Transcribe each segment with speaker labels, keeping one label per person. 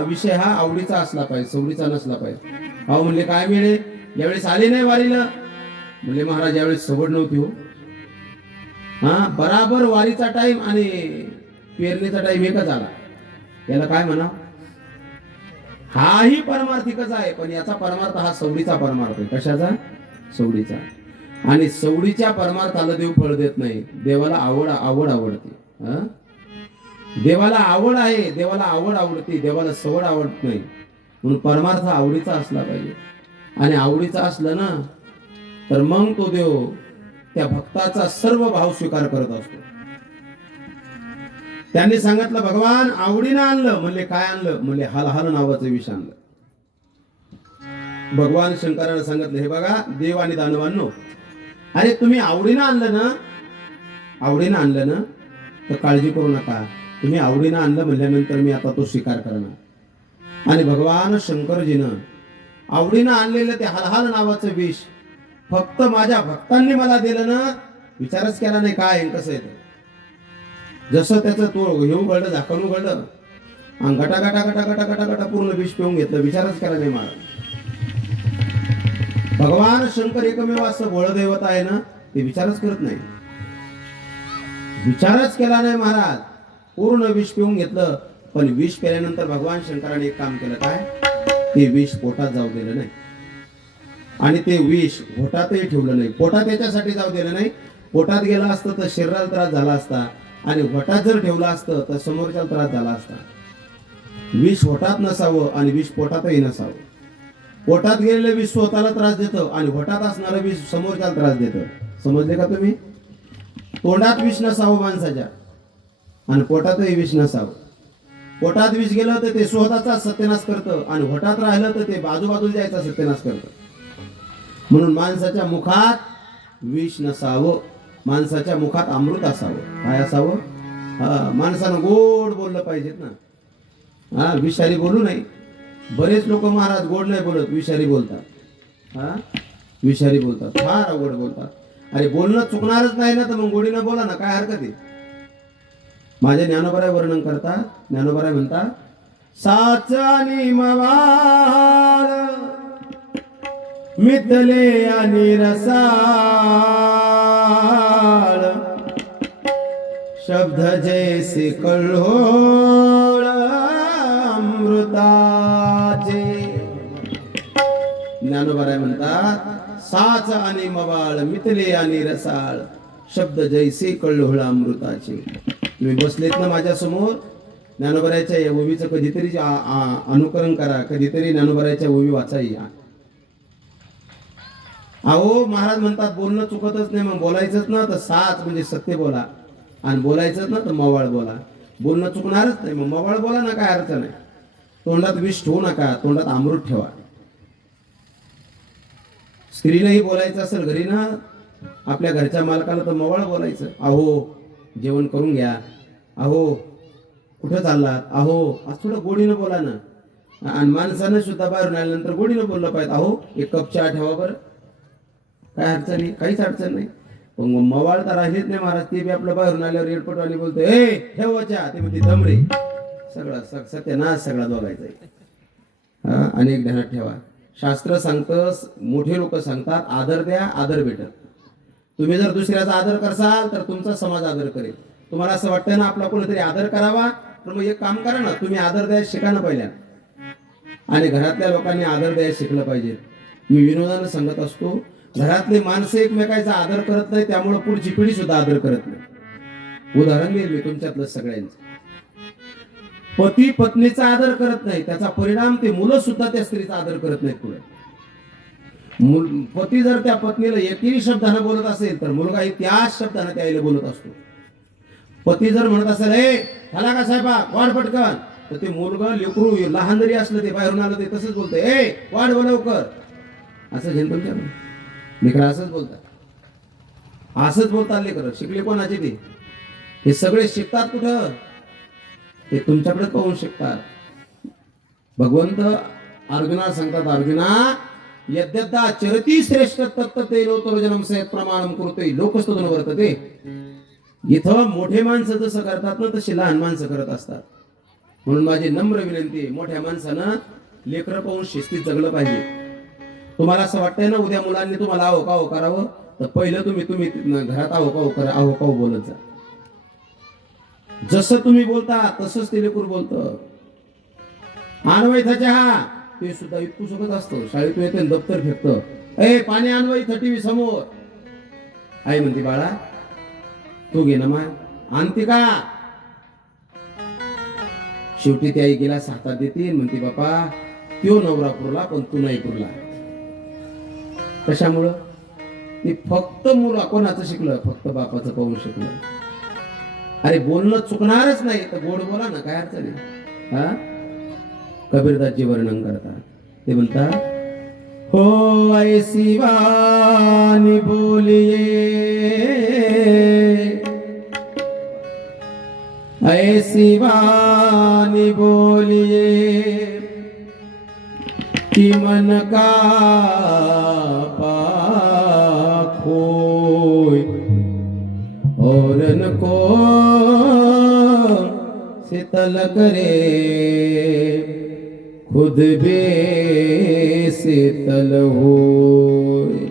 Speaker 1: विषय हा आवडीचा असला पाहिजे सवडीचा नसला पाहिजे. अहो म्हणले काय मिळे? यावेळेस आले नाही वारीला. म्हणले महाराज यावेळेस सवड नव्हती हो. हा बराबर वारीचा टाइम आणि पेरणीचा टाइम एकच आला. याला काय म्हणा हाही परमार्थिकच आहे पण याचा परमार्थ हा सवडीचा परमार्थ आहे. कशाचा? सवडीचा. आणि सवडीच्या परमार्थाला देव फळ देत नाही. देवाला आवड आवड आवडते. हा? देवाला आवड आहे देवाला आवड आवडते देवाला सवड आवडत. नाही म्हणून परमार्थ आवडीचा असला पाहिजे. आणि आवडीचा असलं ना तर मग तो देव त्या भक्ताचा सर्व भाव स्वीकार करत असतो. त्यांनी सांगितलं भगवान आवडीनं आणलं. म्हणले काय आणलं? म्हणले हलहल नावाचं विष आणलं. भगवान शंकरानं सांगितलं हे बघा देव आणि दानवांनो अरे तुम्ही आवडीनं आणलं ना आवडीनं आणलं ना तर काळजी करू नका. तुम्ही आवडीनं आणलं म्हणल्यानंतर मी आता तो स्वीकार करणार. आणि भगवान शंकरजीनं आवडीनं आणलेलं ते हलहाल नावाचं विष फक्त माझ्या भक्तांनी मला दिलं ना विचारच केला नाही काय कसं आहे जसं त्याचं तो हे उघडलं झाकण उघडलं आणि गटा गटा गटा गटा गटा गटा पूर्ण विष पिऊन घेतलं विचारच केला नाही मला. भगवान शंकर एकमेव असं बळदैवत आहे ना ते विचारच करत नाही. विचारच केला नाही महाराज. पूर्ण विष पिऊन घेतलं पण विष पेल्यानंतर भगवान शंकराने एक काम केलं काय? ते विष पोटात जाऊ दिलं नाही. आणि ते विष पोटातही ठेवलं नाही. पोटात याच्यासाठी जाऊ दिलं नाही. पोटात गेलं असतं तर शरीराला त्रास झाला असता. आणि वटात जर ठेवलं असतं तर समोरच्या त्रास झाला असता. विष होटात नसावं आणि विष पोटातही नसावं. पोटात गेलेलं विष स्वतःला त्रास देतं आणि वटात असणारं विष समोरच्याला त्रास देतं. समजले का तुम्ही? तोंडात विष नसावं माणसाच्या. आणि पोटातही विष नसावं. पोटात विष गेलं तर ते स्वतःचा सत्यनाश करतं आणि होटात राहिलं तर ते बाजूबाजूला जायचा सत्यनाश करतं. म्हणून माणसाच्या मुखात विष नसावं. माणसाच्या मुखात अमृत असावं. काय असावं? हा माणसानं गोड बोललं पाहिजेत ना. हा विषारी बोलू नाही बरेच लोक महाराज गोड नाही बोलत विषारी बोलतात. हा? विषारी बोलतात. फार अवघड बोलतात. अरे बोलणं चुकणारच नाही ना तर मग गोडीनं बोला ना काय हरकत आहे? माझे ज्ञानोबराय वर्णन करता ज्ञानोबराय म्हणता साचानी मवाळ मितले आणि रसाळ शब्द जैसे कळहोळ अमृताचे. ज्ञानोबाराय म्हणतात साच आणि मवाळ मितले आणि रसाळ शब्द जैसे कळहोळ अमृताचे. तुम्ही बसलेत ना माझ्यासमोर. ज्ञानोबरायच्या या ओवीचं कधीतरी अनुकरण करा. कधीतरी ज्ञानोबरायच्या ओवी वाचाई अहो महाराज म्हणतात बोलणं चुकतच नाही मग बोलायचंच ना तर साच म्हणजे सत्य बोला. आणि बोलायचंच ना तर मवाळ बोला. बोलणं चुकणारच नाही मग मवाळ बोला ना काय अर्थ नाही तोंडात विष ठेवू नका तोंडात अमृत ठेवा. स्त्रीलाही बोलायचं असेल घरी ना आपल्या घरच्या मालकाला तर मवाळ बोलायचं. अहो जेवण करून घ्या. अहो कुठं चाललात? अहो आज थोडं गोडीनं बोला ना. आणि माणसानं सुद्धा बाहेरून आल्यानंतर गोडीनं बोललं पाहिजे. अहो एक कप चहा ठेवा बरं. काय अडचण नाही काहीच अडचण नाही. पण मग मवाळ तर राहिलेच नाही महाराज. ते बी आपलं बाहेरून आल्यावर एअरपोर्टवाली बोलतो ए ठेव चहा. ते म्हणते दमरे सगळं स- सत्यानाश सगळा बघायचा आहे. हा आणि ध्यानात ठेवा. शास्त्र सांगतं मोठे लोक सांगतात आदर द्या आदर भेटत. तुम्ही जर दुसऱ्याचा आदर करसाल तर तुमचा समाज आदर करेल. तुम्हाला असं वाटतं ना आपला कोणीतरी आदर करावा? तर मग एक काम करा ना तुम्ही आदर द्यायला शिका ना पहिल्या. आणि घरातल्या लोकांनी आदर द्यायला शिकलं पाहिजे. मी विनोदानं सांगत असतो घरातले माणसं एकमेकांचा आदर करत नाही त्यामुळे पुढची पिढी सुद्धा आदर करत नाही. उदाहरण देईल मी तुमच्यातलं सगळ्यांचं. पती पत्नीचा आदर करत नाही त्याचा परिणाम ते मुलं सुद्धा त्या स्त्रीचा आदर करत नाहीत पुढे. पती जर त्या पत्नीला एकही शब्दानं बोलत असेल तर मुलगाही त्याच शब्दानं त्या आईला बोलत असतो. पती जर म्हणत असेल हे झाला का साहेबा? वाढ पटकन. तर ते मुलगा लेकरू लहान जरी असलं ते बाहेरून आलं ते तसंच बोलतं ए वाढ लवकर. असं घेऊन तुमच्या लेकर असंच बोलतात. असंच बोलतात लेकर. शिकले कोणाचे ते? हे सगळे शिकतात कुठं? ते तुमच्याकडे पाहून शिकतात. भगवंत अर्जुना सांगतात अर्जुना यद्यदा चरती श्रेष्ठ तत्त ते लोतोजनम प्रमाणम करतोय लोकस्तोदन वर्तते. इथं मोठे माणसं जसं करतात ना तशी लहान माणसं करत असतात. म्हणून माझी नम्र विनंती आहे, मोठ्या माणसानं लेकर पाहून शिस्तीत जगलं पाहिजे. तुम्हाला असं वाटतंय ना उद्या मुलांनी तुम्हाला आहो का करावं? तर पहिलं तुम्ही तुम्ही घरात आहो का करा आहो का बोलत जा. जसं तुम्ही बोलता तसंच ते लेकूर बोलत. आणवायचा चहा. ते सुद्धा इतकू सुखत असतं. शाळेतून येते दप्तर फेकतं. ए पाणी आणवाई टीव्ही समोर. आई म्हणते बाळा तू घे ना माय. आणते का? शेवटी ती आई गेला हातात देते म्हणते बापा त्यो नवरा पुरला पण तू नाही पुरला. कशामुळं? ते फक्त मुलं कोणाचं शिकलं? फक्त बापाचं पाहून शिकलं. अरे बोलणं चुकणारच नाही तर गोड बोला ना काय अडचण आहे? हा? कबीरदासजी वर्णन करतात ते म्हणतात हो ऐसी वाणी बोलिए ऐसी वाणी बोलिए कि मन का पाखोय और को शीतल करे। खुद बे शीतल होय.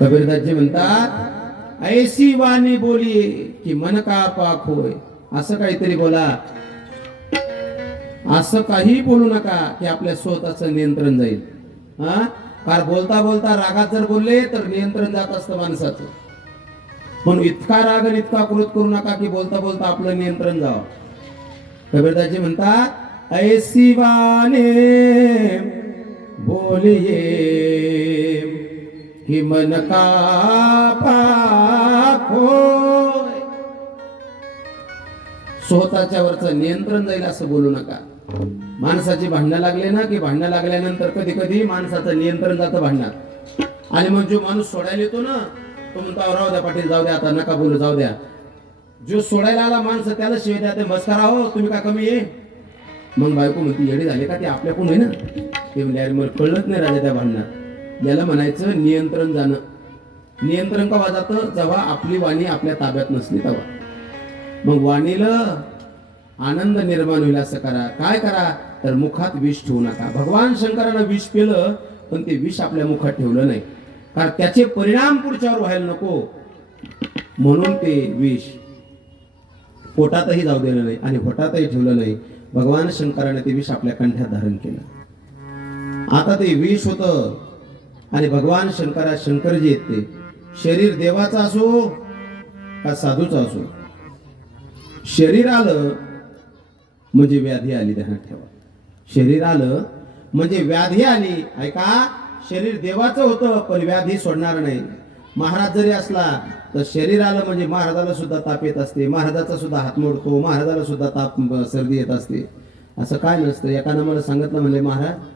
Speaker 1: कबीरदासजी म्हणतात ऐशी वाणी बोली की मन का पाक होय. असं काहीतरी बोला. असं काही बोलू नका की आपल्या स्वतःचं नियंत्रण जाईल. हा? फार बोलता बोलता रागात जर बोलले तर नियंत्रण जात असतं माणसाचं. पण इतका राग आणि इतका क्रोध करू नका की बोलता बोलता आपलं नियंत्रण जावं. कबीरदासजी म्हणतात ऐसी वाणे बोलिए कि मन का पाखो स्वतःच्या वरचं नियंत्रण जाईल असं बोलू नका. माणसाची भांडणं लागले ना की भांडणं लागल्यानंतर कधी कधी माणसाचं नियंत्रण जातं भांडणात. आणि मग जो माणूस सोडायला येतो ना तो म्हणतो राहू द्या पाटील जाऊ द्या आता नका बोलू जाऊ द्या. जो सोडायला आला माणसं त्याला शिवाय द्या ते मस्करा हो तुम्ही का कमी आहे? मग बायको म्हणते येडे झाले का ते आपल्याकडून आहे ना? ते म्हणजे अरे मला कळलंच नाही राजा त्या भांडणात. याला म्हणायचं नियंत्रण जाणं. नियंत्रण कवा जातं जेव्हा आपली वाणी आपल्या ताब्यात नसली तेव्हा. मग वाणीला आनंद निर्माण होईल असं करा. काय करा? तर मुखात विष ठेवू नका. भगवान शंकरानं विष पिलं पण ते विष आपल्या मुखात ठेवलं नाही. कारण त्याचे परिणाम पुढच्यावर व्हायला नको. म्हणून ते विष पोटातही जाऊ दिलं नाही आणि होटातही ठेवलं नाही. भगवान शंकराने ते विष आपल्या कंठ्यात धारण केलं. आता ते विष होतं आणि भगवान शंकरा शंकरजी येते शरीर देवाचा असो का साधूचा असो. शरीर आलं म्हणजे व्याधी आली ध्यानात ठेवा. शरीर आलं म्हणजे व्याधी आली. ऐका शरीर देवाचं होतं पण व्याधी सोडणार नाही. महाराज जरी असला तर शरीराला म्हणजे महाराजाला सुद्धा ताप येत असते. महाराजाचा सुद्धा हात मोडतो. महाराजाला सुद्धा ताप सर्दी येत असते. असं काय नसतं. एकानं मला सांगितलं म्हणले महाराज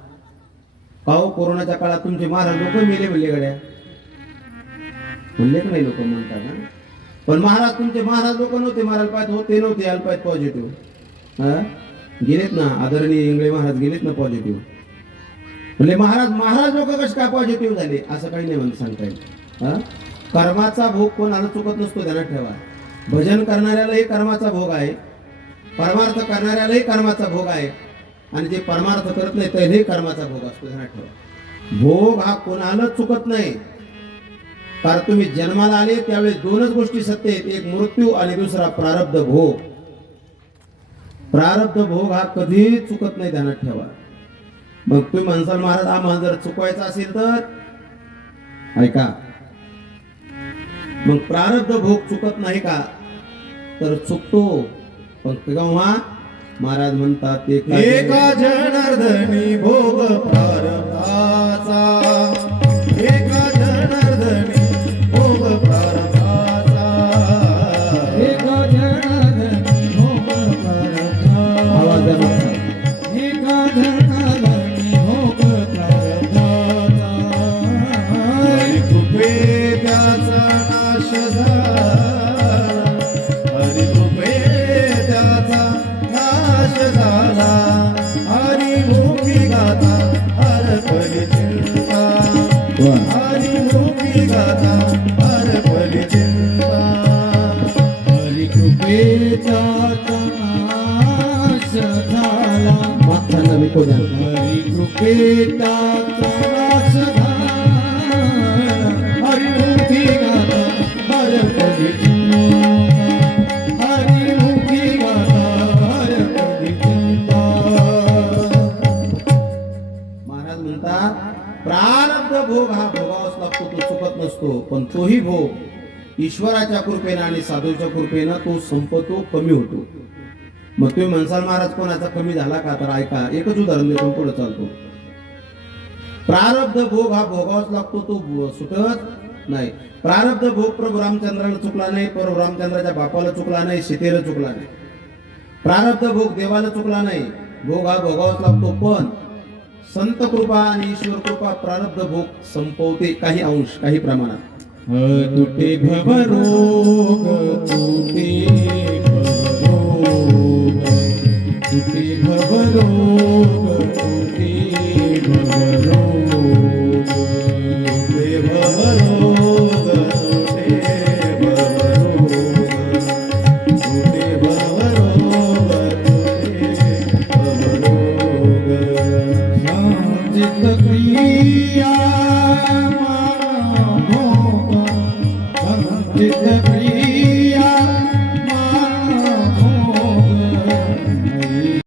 Speaker 1: पाहो कोरोनाच्या काळात तुमचे महाराज लोक मेले म्हणले गड्या. म्हणले का नाही लोक म्हणतात ना पण महाराज तुमचे महाराज लोक नव्हते. महाराज पाहिजे होते नव्हते. यायला पाहिजे पॉझिटिव्ह हा गेलेत ना? आदरणीय इंगळे महाराज गेलेत ना पॉझिटिव्ह म्हणले महाराज महाराज लोक कसे काय पॉझिटिव्ह झाले? असं काही नाही म्हणून सांगता येईल कर्माचा भोग कोणाला चुकत नसतो ध्यानात ठेवा. भजन करणाऱ्यालाही कर्माचा भोग आहे. परमार्थ करणाऱ्यालाही कर्माचा भोग आहे. आणि जे परमार्थ करत नाही त्यालाही कर्माचा भोग असतो ध्यानात ठेवा. भोग हा कोणालाच चुकत नाही. कारण तुम्ही जन्माला आले त्यावेळेस दोनच गोष्टी सत्य आहेत. एक मृत्यू आणि दुसरा प्रारब्ध भोग. प्रारब्ध भोग हा कधीही चुकत नाही ध्यानात ठेवा. मग तुम्ही म्हणसाल महाराज आम्हाला जर चुकवायचा असेल तर? ऐका. मग प्रारब्ध भोग चुकत नाही का? तर चुकतो. पण तेव्हा महाराज म्हणतात
Speaker 2: एका जनार्दनी भोग प्रारब्ध चिंता
Speaker 1: महाराज म्हणतात प्रारब्ध भोग हा भोगावाच लागतो तो चुकत नसतो पण तोही भोग ईश्वराच्या कृपेनं आणि साधूच्या कृपेनं तो संपतो कमी होतो. मग तुम्ही म्हणसाल महाराज कोणाचा कमी झाला का? तर ऐका एकच उदाहरण देतो पुढे चालतो. प्रारब्ध भोग हा भोगावाच लागतो तो सुटत नाही. प्रारब्ध भोग प्रभू रामचंद्राला चुकला नाही प्रभू रामचंद्राच्या बापाला चुकला नाही सीतेला चुकला नाही. प्रारब्ध भोग देवाला चुकला नाही भोग हा भोगावाच लागतो पण संत कृपा आणि ईश्वर कृपा प्रारब्ध भोग संपवते काही अंश काही प्रमाणात.
Speaker 2: तुटे भवरोग तुटे તે ભવરો કરો તે ભવરો